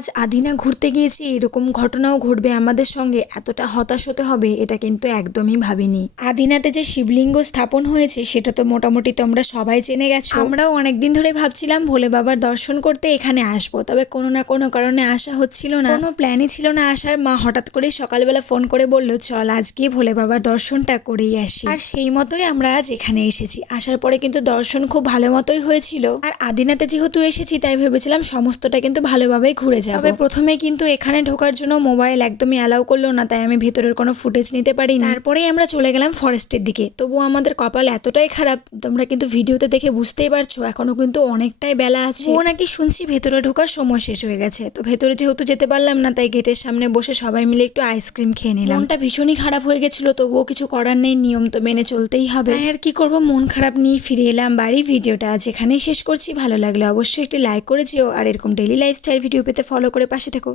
আজ আদিনা ঘুরতে গিয়েছি এরকম ঘটনাও ঘটবে আমাদের সঙ্গে, এতটা হতাশ হতে হবে এটা কিন্তু একদমই ভাবিনি। আদিনাতে যে শিবলিঙ্গ স্থাপন হয়েছে সেটা তো মোটামুটি তোমরা সবাই জেনে গেছো। আমরাও অনেকদিন ধরে ভাবছিলাম ভোলে বাবার দর্শন করতে এখানে আসবো, তবে কোনো না কোনো কারণে আসা হচ্ছিল না, কোনো প্ল্যানই ছিল না আসার। মা হঠাৎ করে সকালবেলা ফোন করে বললো চল আজকে ভোলে বাবার দর্শনটা করেই আসি, আর সেই মতোই আমরা আজ এখানে এসেছি। আসার পরে কিন্তু দর্শন খুব ভালো মতোই হয়েছিল, আর আদিনাতে যেহেতু এসেছি তাই ভেবেছিলাম সমস্তটা কিন্তু ভালোভাবেই ঘুরে যাবো। তবে প্রথমে কিন্তু এখানে ঢোকার জন্য মোবাইল একদমই অ্যালাউ করলো না, তাই আমি ভেতরের কোনো ফুটেজ নিতে পারিনি। তারপরেই আমরা চলে গেলাম ফরেস্টের দিকে। তবুও আমাদের কপাল এতটাই খারাপ, তোমরা কিন্তু ভিডিওতে দেখে বুঝতেই পারছো এখনো কিন্তু অনেকটাই বেলা আছে। ও নাকি শুনছি ভেতরে ঢোকার সময় শেষ হয়ে গেছে, তো ভেতরে যেহেতু যেতে পারলাম না তাই গেটের সামনে বসে সবাই মিলে একটু আইসক্রিম খেয়ে নিলাম। মনটা ভীষণই খারাপ হয়ে গেছিল, তবুও কিছু করার নেই, নিয়ম তো মেনে চলতেই হবে। তাই আর কি করবো, মন খারাপ নিয়ে ফিরে এলাম বাড়ি। ভিডিওটা আজ এখানেই শেষ করছি। ভালো লাগলে অবশ্যই একটি লাইক করে যেও, আর এরকম ডেইলি লাইফস্টাইল ভিডিও পেতে ফলো করে পাশে থেকো।